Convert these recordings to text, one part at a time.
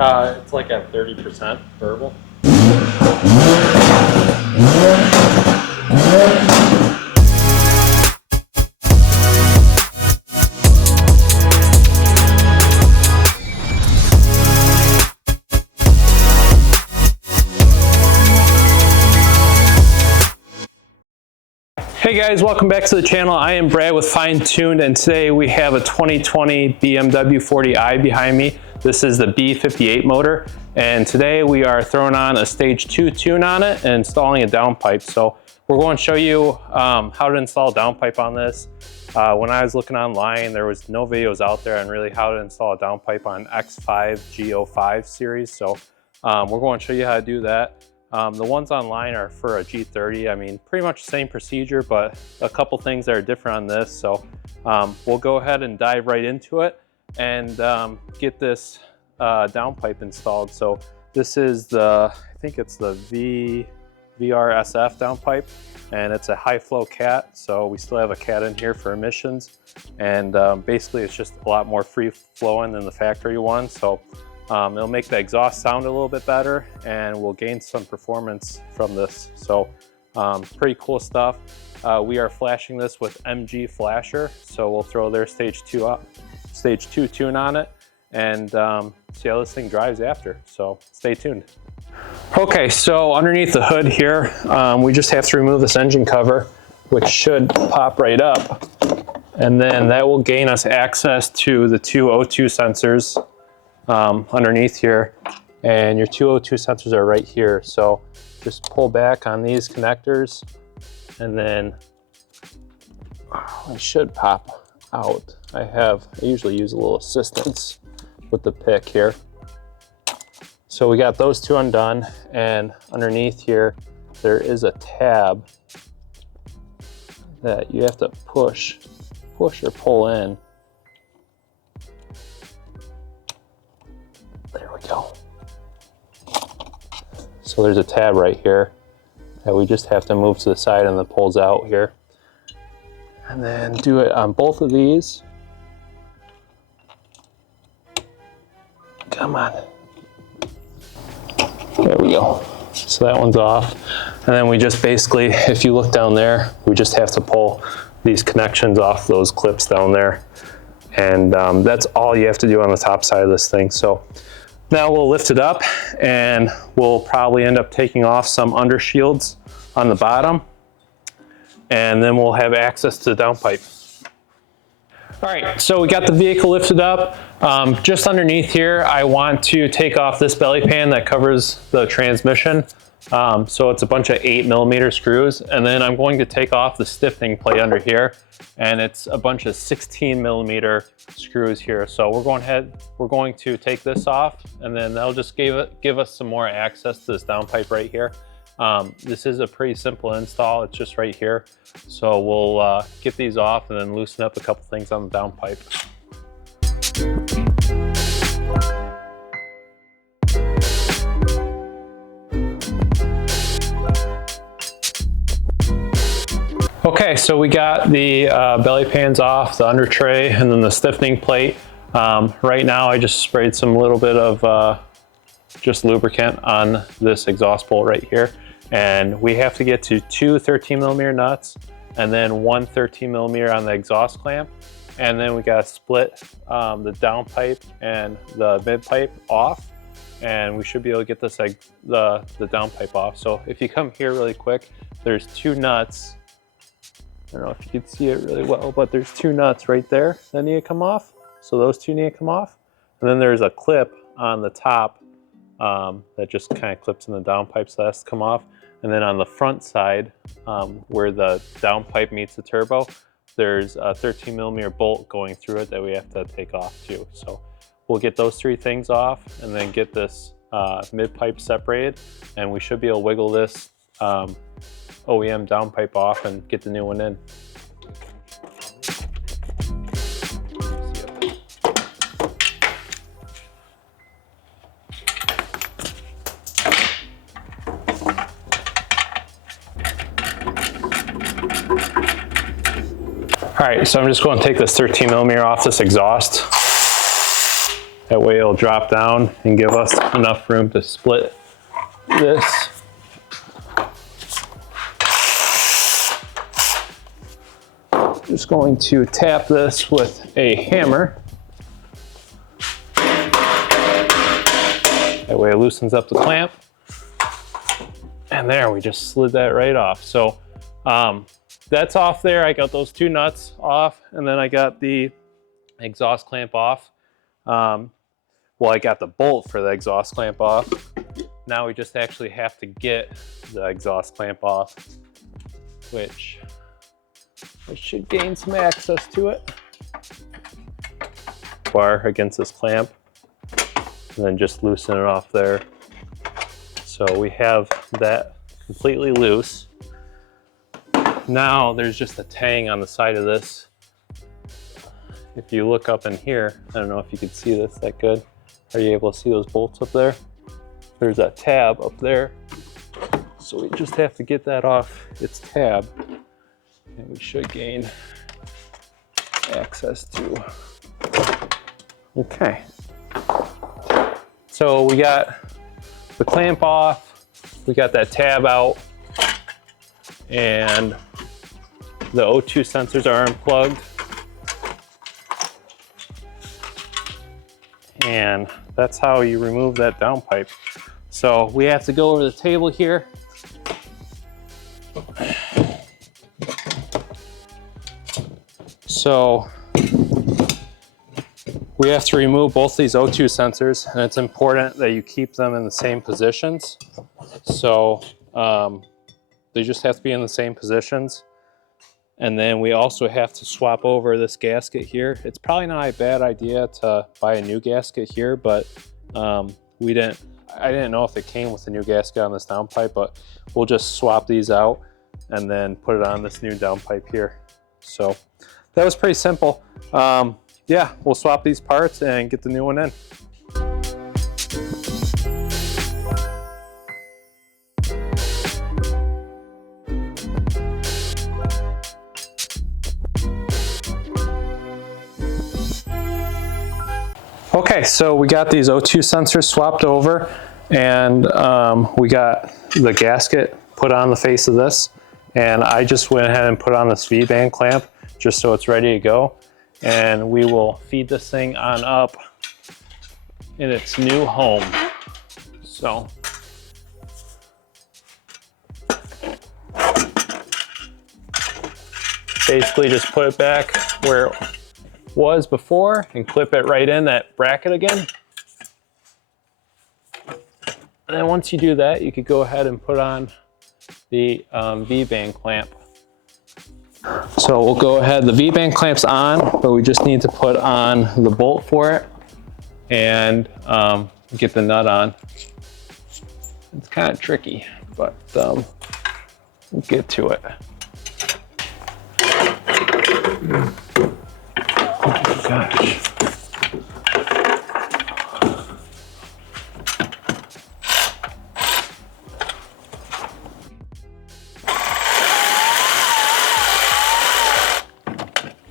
It's like at 30% verbal. Hey guys, welcome back to the channel. I am Brad with Fine Tuned, and today we have a 2020 BMW 40i behind me. This is the B58 motor, and today we are throwing on a stage 2 tune on it and installing a downpipe. So we're going to show you how to install a downpipe on this. When I was looking online, there was no videos out there on really how to install a downpipe on X5 G05 series. So we're going to show you how to do that. The ones online are for a G30. I mean, pretty much the same procedure, but a couple things that are different on this. So we'll go ahead and dive right into it and get this downpipe installed. So this is the, I think it's the VRSF downpipe, and it's a high flow cat. So we still have a cat in here for emissions, and basically it's just a lot more free flowing than the factory one. So it'll make the exhaust sound a little bit better, and we'll gain some performance from this. So pretty cool stuff. We are flashing this with MG Flasher, so we'll throw their stage 2 tune on it and see how this thing drives after. So stay tuned. Okay, so underneath the hood here, we just have to remove this engine cover, which should pop right up, and then that will gain us access to the two O2 sensors underneath here, and your two O2 sensors are right here. So just pull back on these connectors, and then it should pop out. I usually use a little assistance with the pick here. So we got those two undone, and underneath here there is a tab that you have to push or pull in. There we go. So there's a tab right here that we just have to move to the side, and it pulls out here. And then do it on both of these. Come on. There we go. So that one's off. And then we just basically, if you look down there, we just have to pull these connections off those clips down there. And that's all you have to do on the top side of this thing. So now we'll lift it up, and we'll probably end up taking off some under shields on the bottom, and then we'll have access to the downpipe. All right, so we got the vehicle lifted up. Just underneath here, I want to take off this belly pan that covers the transmission. So it's a bunch of 8mm screws, and then I'm going to take off the stiffening plate under here, and it's a bunch of 16mm screws here. So we're going to take this off, and then that'll just give us some more access to this downpipe right here. This is a pretty simple install. It's just right here. So we'll get these off and then loosen up a couple things on the downpipe. Okay, so we got the belly pans off, the under tray, and then the stiffening plate. Right now I just sprayed some little bit of just lubricant on this exhaust bolt right here. And we have to get to two 13mm nuts, and then one 13mm on the exhaust clamp. And then we got to split the downpipe and the mid pipe off, and we should be able to get this the downpipe off. So if you come here really quick, there's two nuts. I don't know if you can see it really well, but there's two nuts right there that need to come off. So those two need to come off. And then there's a clip on the top that just kind of clips in the downpipe, so that's to come off. And then on the front side, where the downpipe meets the turbo, there's a 13mm bolt going through it that we have to take off too. So we'll get those three things off, and then get this mid pipe separated, and we should be able to wiggle this OEM downpipe off and get the new one in. All right, so I'm just going to take this 13mm off this exhaust. That way it'll drop down and give us enough room to split this. Just going to tap this with a hammer. That way it loosens up the clamp. And there, we just slid that right off. So that's off there. I got those two nuts off, and then I got the exhaust clamp off. Well, I got the bolt for the exhaust clamp off. Now we just actually have to get the exhaust clamp off, which I should gain some access to it. Bar against this clamp, and then just loosen it off there. So we have that completely loose. Now there's just a tang on the side of this. If you look up in here, I don't know if you can see this that good. Are you able to see those bolts up there? There's that tab up there. So we just have to get that off its tab, and we should gain access to. Okay. So we got the clamp off, we got that tab out, and the O2 sensors are unplugged. And that's how you remove that downpipe. So we have to go over the table here. So we have to remove both these O2 sensors, and it's important that you keep them in the same positions. So they just have to be in the same positions. And then we also have to swap over this gasket here. It's probably not a bad idea to buy a new gasket here, but I didn't know if it came with a new gasket on this downpipe, but we'll just swap these out and then put it on this new downpipe here. So that was pretty simple. Yeah, we'll swap these parts and get the new one in. Okay, so we got these O2 sensors swapped over, and we got the gasket put on the face of this, and I just went ahead and put on this V-band clamp just so it's ready to go, and we will feed this thing on up in its new home. So basically just put it back where it was before and clip it right in that bracket again. And then once you do that, you could go ahead and put on the V-band clamp. So we'll go ahead, the V-band clamp's on, but we just need to put on the bolt for it and get the nut on. It's kind of tricky, but we'll get to it. Oh my gosh.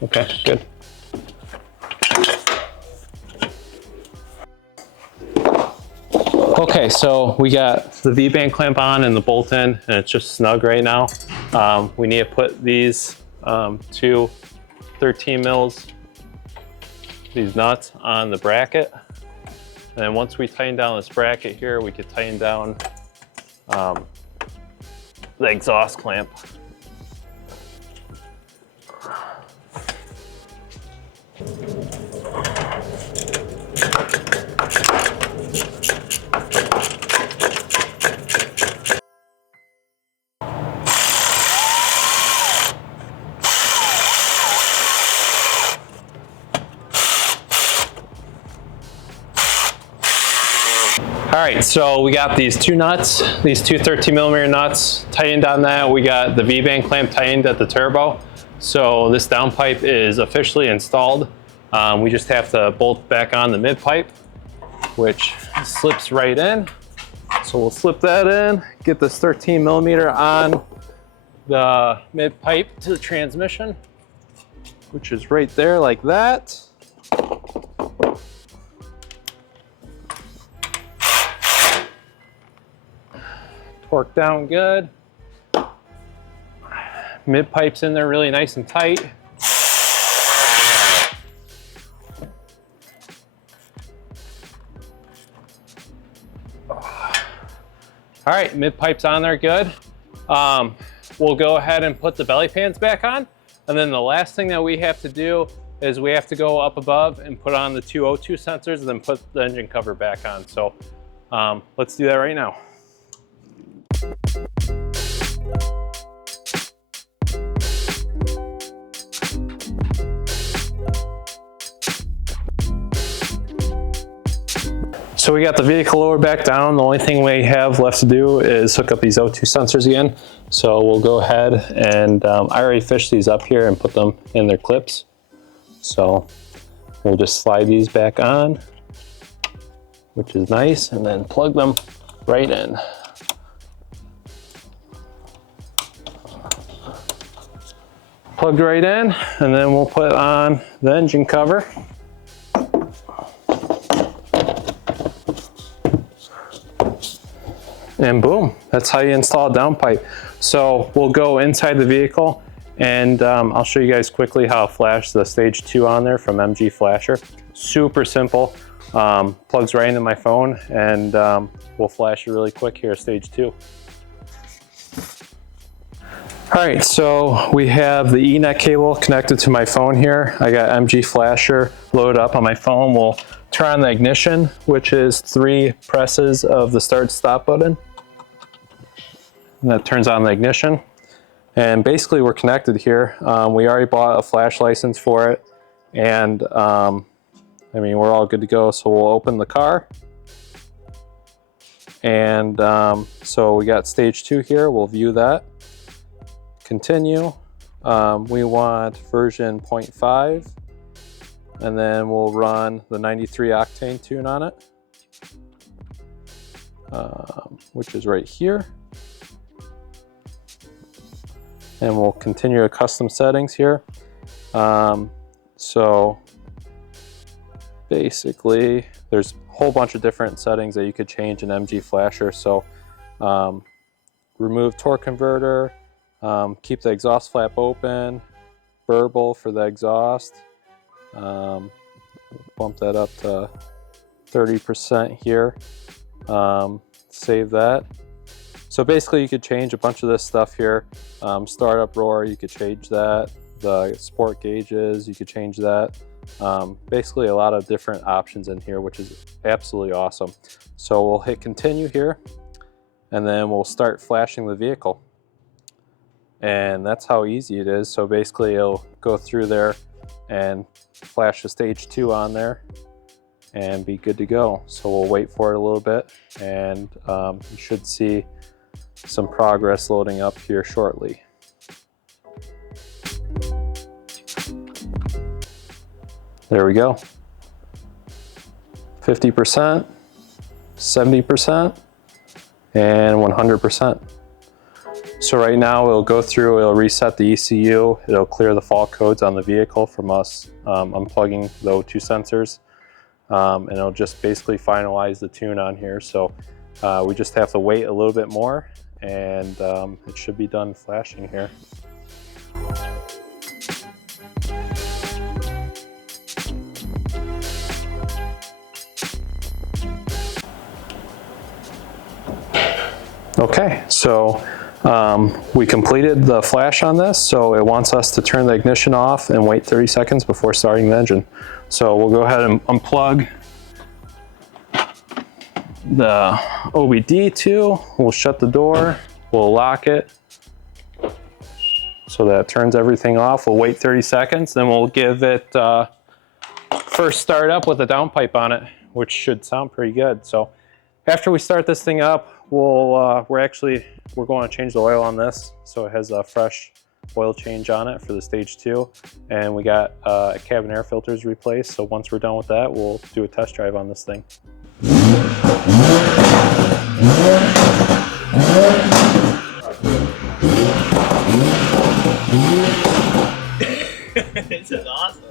Okay, good. Okay, so we got the V-band clamp on and the bolt in, and it's just snug right now. We need to put these two 13 mils, these nuts on the bracket. And then once we tighten down this bracket here, we could tighten down the exhaust clamp. All right, so we got these two nuts, these two 13mm nuts tightened on that. We got the V-band clamp tightened at the turbo. So this downpipe is officially installed. We just have to bolt back on the mid pipe, which slips right in. So we'll slip that in, get this 13mm on the mid pipe to the transmission, which is right there like that. Torque down good. Mid pipe's in there really nice and tight. All right, mid pipe's on there good. We'll go ahead and put the belly pans back on. And then the last thing that we have to do is we have to go up above and put on the two O2 sensors and then put the engine cover back on. So let's do that right now. So we got the vehicle lowered back down. The only thing we have left to do is hook up these O2 sensors again. So we'll go ahead and I already fished these up here and put them in their clips. So we'll just slide these back on, which is nice, and then plug them right in. Plugged right in, and then we'll put on the engine cover. And boom, that's how you install a downpipe. So we'll go inside the vehicle and I'll show you guys quickly how to flash the stage 2 on there from MG Flasher. Super simple, plugs right into my phone, and we'll flash it really quick here, stage 2. All right, so we have the Ethernet cable connected to my phone here. I got MG Flasher loaded up on my phone. We'll turn on the ignition, which is 3 presses of the start stop button. And that turns on the ignition. And basically we're connected here. We already bought a flash license for it. And I mean, we're all good to go. So we'll open the car. And so we got stage 2 here. We'll view that. Continue. We want version 0.5. And then we'll run the 93 octane tune on it, which is right here. And we'll continue to custom settings here. So basically, there's a whole bunch of different settings that you could change in MG Flasher. So remove torque converter, keep the exhaust flap open, burble for the exhaust. Bump that up to 30% here. Save that. So basically you could change a bunch of this stuff here. Startup roar, you could change that. The sport gauges, you could change that. Basically a lot of different options in here, which is absolutely awesome. So we'll hit continue here, and then we'll start flashing the vehicle. And that's how easy it is. So basically it'll go through there and flash the stage 2 on there and be good to go. So we'll wait for it a little bit, and you should see some progress loading up here shortly. There we go. 50%, 70%, and 100%. So right now it'll go through, it'll reset the ECU, it'll clear the fault codes on the vehicle from us unplugging the O2 sensors, and it'll just basically finalize the tune on here. So we just have to wait a little bit more, and it should be done flashing here. Okay, so we completed the flash on this, so it wants us to turn the ignition off and wait 30 seconds before starting the engine. So we'll go ahead and unplug the OBD2, we'll shut the door, we'll lock it so that it turns everything off. We'll wait 30 seconds, then we'll give it first start up with a downpipe on it, which should sound pretty good. So after we start this thing up, we're going to change the oil on this, so it has a fresh oil change on it for the stage 2, and we got cabin air filters replaced. So once we're done with that, we'll do a test drive on this thing. This is awesome.